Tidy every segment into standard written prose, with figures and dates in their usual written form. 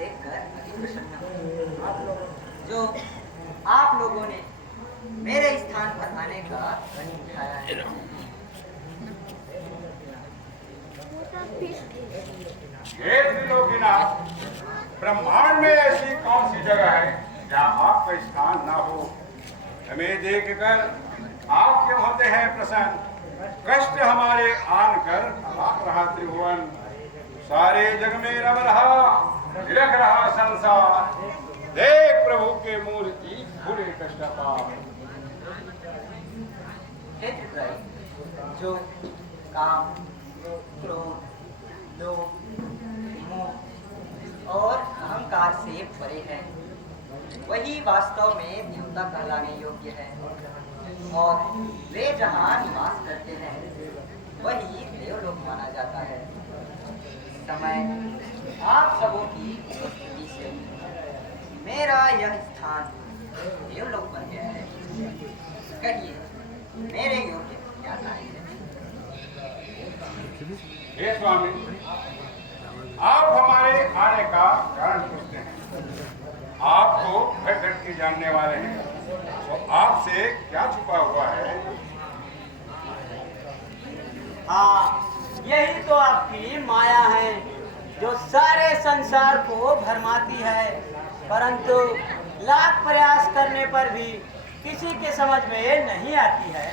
देखकर अति प्रसन्न हूँ जो आप लोगों ने मेरे स्थान पर आने का वचन उठाया है। हे त्रिलोकीनाथ, ब्रह्मांड में ऐसी कौन सी जगह है जहाँ आपका स्थान ना हो? हमें देखकर आप क्यों होते हैं प्रसन्न? कष्ट हमारे आन कर अलाप रहा त्रिभुवन, सारे जग में रम रहा निरख रहा संसार, देख प्रभु के मूर्ति बुरे कष्ट पार। हे त्रिपुरारी, जो काम, क्रोध, लोभ, मोह और अहंकार से परे है, वही वास्तव में देवता कहलाने योग्य है। और वे जहाँ निवास करते हैं वही देवलोक माना जाता है। समय आप सबों की उपस्थिति से मेरा यह स्थान देवलोक बन गया है। कहिए, मेरे योग्य क्या कार्य है? हे स्वामी, आप हमारे आने का कारण पूछते हैं। आप तो घर घर के जानने वाले हैं, तो आपसे क्या छुपा हुआ है? हाँ, यही तो आपकी माया है जो सारे संसार को भरमाती है, परंतु लाख प्रयास करने पर भी किसी के समझ में नहीं आती है।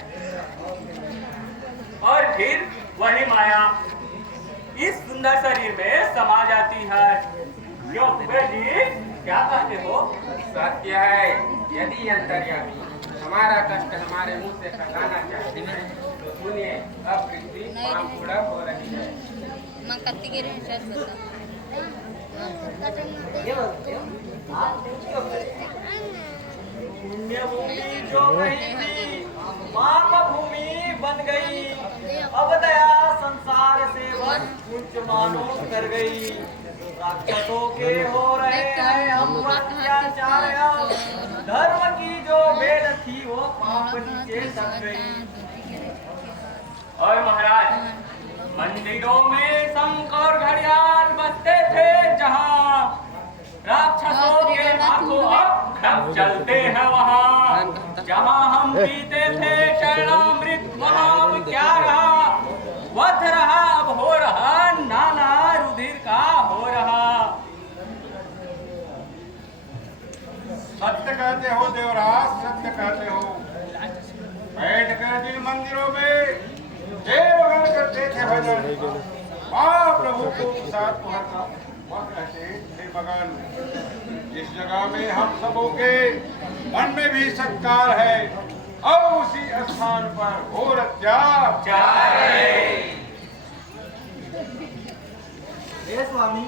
और फिर वही माया इस सुंदर शरीर में समा जाती है। क्यों जी, क्या कहते हो? सत्य है, यदि अंतर्यामी हमारा कष्ट हमारे मुंह से कटाना चाहते हैं तो सुनिए, अब पृथ्वी पान पूरा हो रही है। पुण्य भूमि जो नहीं थी पाप भूमि बन गई, अब दया संसार से बस कुछ मानो कर गई। राक्षसों के हो रहे हैं हम अत्याचार, धर्म की जो बेल थी वो पाप नीचे दब गई। और महाराज, मंदिरों में शंख और घड़ियाल बजते थे जहाँ राक्षसों के हाथों अब खप चलते हैं वहाँ। जहाँ हम पीते थे शरणामृत वहाँ अब क्या रहा? वध रहा अब हो रहा नाना रुधिर का हो रहा। सत्य कहते हो देवराज, सत्य कहते हो। बैठ कर जिन मंदिरों में देवगण करते थे भजन, माँ प्रभु को साथ पहुंचा वह कहते थे मगन। जिस जगह में हम सबों के मन में भी सत्कार है, अब उसी स्थान पर घोर अत्याचार है। हे स्वामी,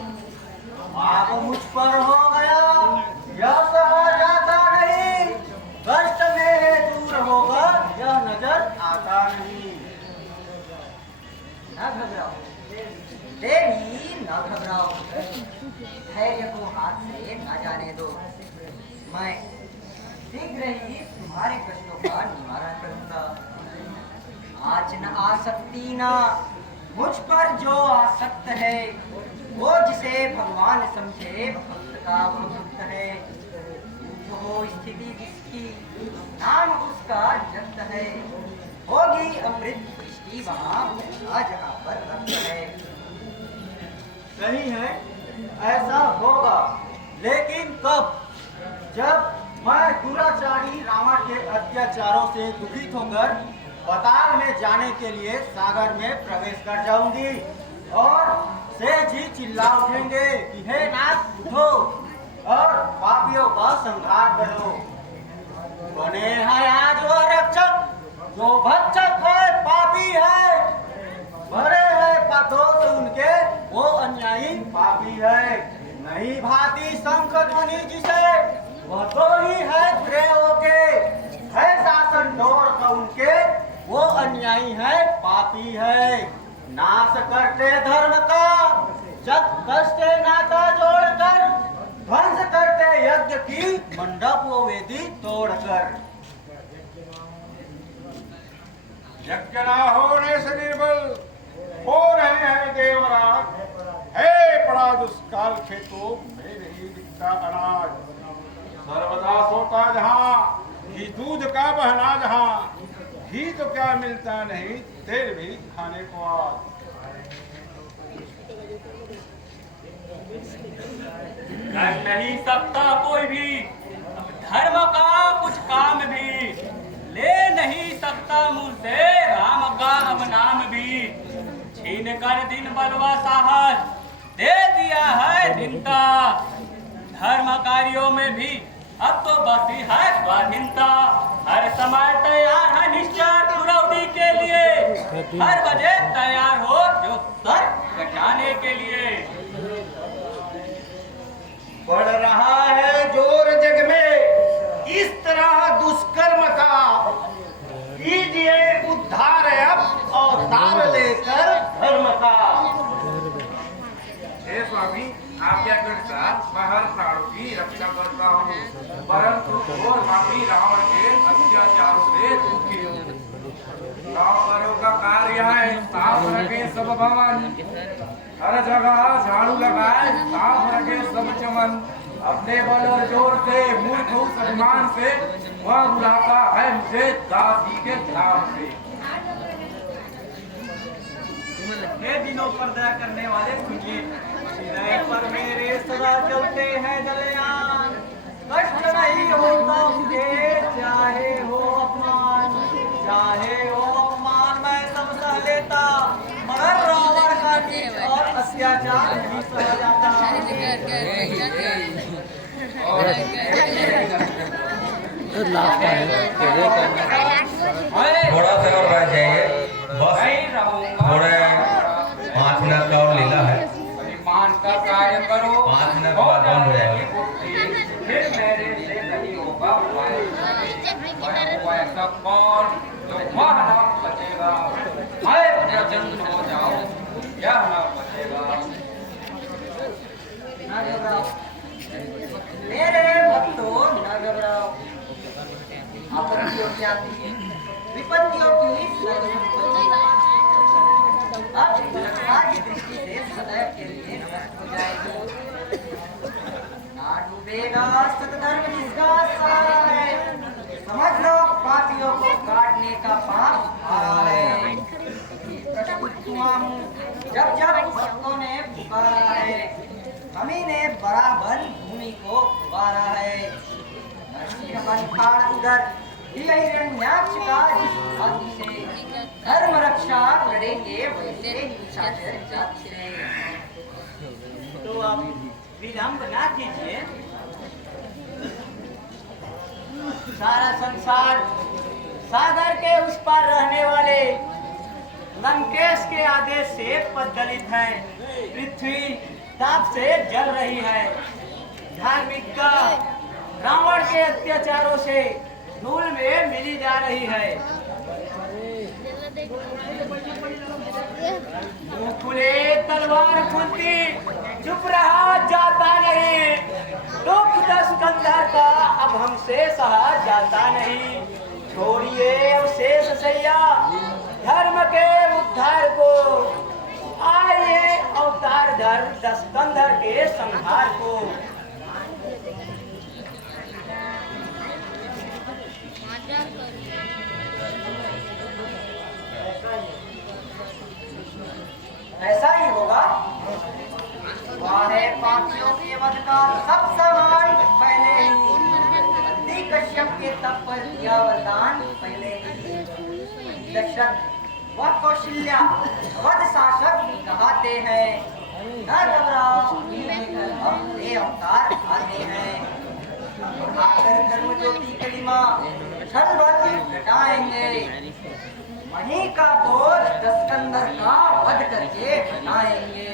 पाप मुझ पर हो गया, यह सहा जाता नहीं। कष्ट में दूर होगा, यह नजर आता नहीं। न घबराओ देवी, न घबराओ, धैर्य को हाथ से न जाने दो। मैं शीघ्र ही तुम्हारे कष्टों का निवारण करूंगा। आज न आसक्ति न मुझ पर जो आसक्त है, वो जिसे भगवान समझे भक्त का वो भक्त है। हो स्थिति जिसकी नाम उसका जगत है, होगी अमृत दृष्टि वहाँ जगह पर रक्त है। नहीं है, ऐसा होगा, लेकिन कब? जब मैं दुराचारी रावण के अत्याचारों से दुखित होकर पाताल में जाने के लिए सागर में प्रवेश कर जाऊंगी और सेठ जी चिल्ला उठेंगे कि हे नाथ उठो और पापियों का संहार करो। बने हैं आज वो रक्षक जो भक्षक है, पापी है, भरे हैं पाथों से उनके वो अन्यायी पापी है। नहीं भाती शंख ध्वनि जिसे, वह तो ही है देवों के, है शासन डोर का उनके, वो अन्यायी है, पापी है। नाश करते धर्म का जग कसते नाता जोड़कर, ध्वंस करते यज्ञ की मंडप वो वेदी तोड़कर। यज्ञ ना होने से निर्बल हो रहे हैं देवराज। हे पड़ा दुष्काल खेतों में नहीं दिखता अनाज। सर्वदा सोता जहाँ घी दूध का बहना जहाँ, घी तो क्या मिलता नहीं तेल भी खाने को आज। कर नहीं सकता कोई भी धर्म का कुछ काम भी, ले नहीं सकता मुंह से राम का अब नाम भी। छीन कर दिन बलवा साहस दे दिया है चिंता, धर्म कार्यों में भी अब तो बसी है स्वाधीनता। हर समय तैयार है निश्चर सुरौदी के लिए, हर बजे तैयार हो जो सर कटाने के लिए। बढ़ रहा है जोर जग में इस तरह दुष्कर्म का, कीजिए उद्धार अब अवतार लेकर धर्म का। हे स्वामी, आज्ञानुसार मैं हर प्राणों की रक्षा करता हूँ, परंतु घोर पापी रावण के अत्याचारों से दुखी हूँ। नौकरों का कार्य है साफ रखे सब भवन, हर जगह झाड़ू लगाए साफ रखे सब चमन। अपने बल और जोर से मूर्ख उस अभिमान से वह बुलाता है मुझे दासी के धाम से। हे दिनों पर दया करने वाले सुनिए, हृदय पर मेरे सदा चलते हैं जलयान। कष्ट नहीं होता मुझे चाहे हो अपमान, चाहे हो अपमान मैं सब सह लेता, मगर रावण का नीच और अत्याचार नहीं सह जाता। थोड़ा सा और रह जाइए बस, थोड़े 5 मिनट का और लीला है। मान का कार्य करो, 5 मिनट के बाद बंद हो जाएगी। फिर मेरे से नहीं होगा ऐसा कौन जो वह न बचेगा। मैं प्रचंड हो जाऊं यह न बचेगा। न घबराओ मेरे भक्तों, न घबराओ। आपत्तियों की आती है, विपत्तियों की सर्वसंपत्ति। अब रक्षा की दृष्टि से सदैव के लिए नष्ट हो जाएगी। ना डूबेगा सतधर्म जिसका सहारा है, समझ लो पापियों को काटने का पाप आ रहा है। जब जब भक्तों ने पुकारा है, हमी ने बराबर भूमि को उबारा है। उधर हिरण्याक्ष का जिस हाथी से धर्म रक्षा करेंगे वैसे निशाचर जाति से। तो आप विलंब ना कीजिए, सारा संसार सागर के उस पार रहने वाले लंकेश के आदेश से पद्दलित है। पृथ्वी ताप से जल रही है, धार्मिकता रावण के अत्याचारों से धूल में मिली जा रही है। मुंह खुले तलवार खुलती, चुप रहा जाता नहीं। दुख दस्कंधर का अब हमसे सहा जाता नहीं। छोड़िए अब शेष सैया धर्म के उद्धार को, आइए अवतार धर दस्कंधर के संहार को। ऐसा ही होगा। वाहे पापियों के वध का सब सामान पहले ही, नंदी कश्यप के तप पर दिया वरदान पहले ही। दशरथ व कौशल्या वध शासक कहते हैं, न घबराओ ये अवतार आते हैं। आकर धर्म ज्योति कलिमा छल बल घटाएंगे, वहीं का बोझ दस्कंधर का वध करके हटाएंगे।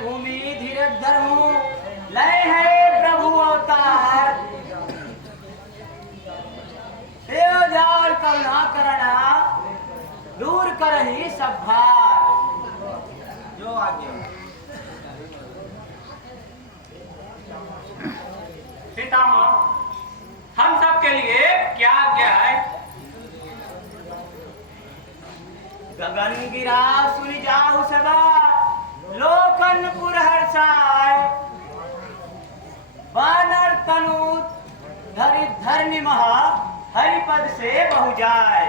भूमि धीरज धर्म लय तनु धरि धरनी महा हरिपद से बहु जाए।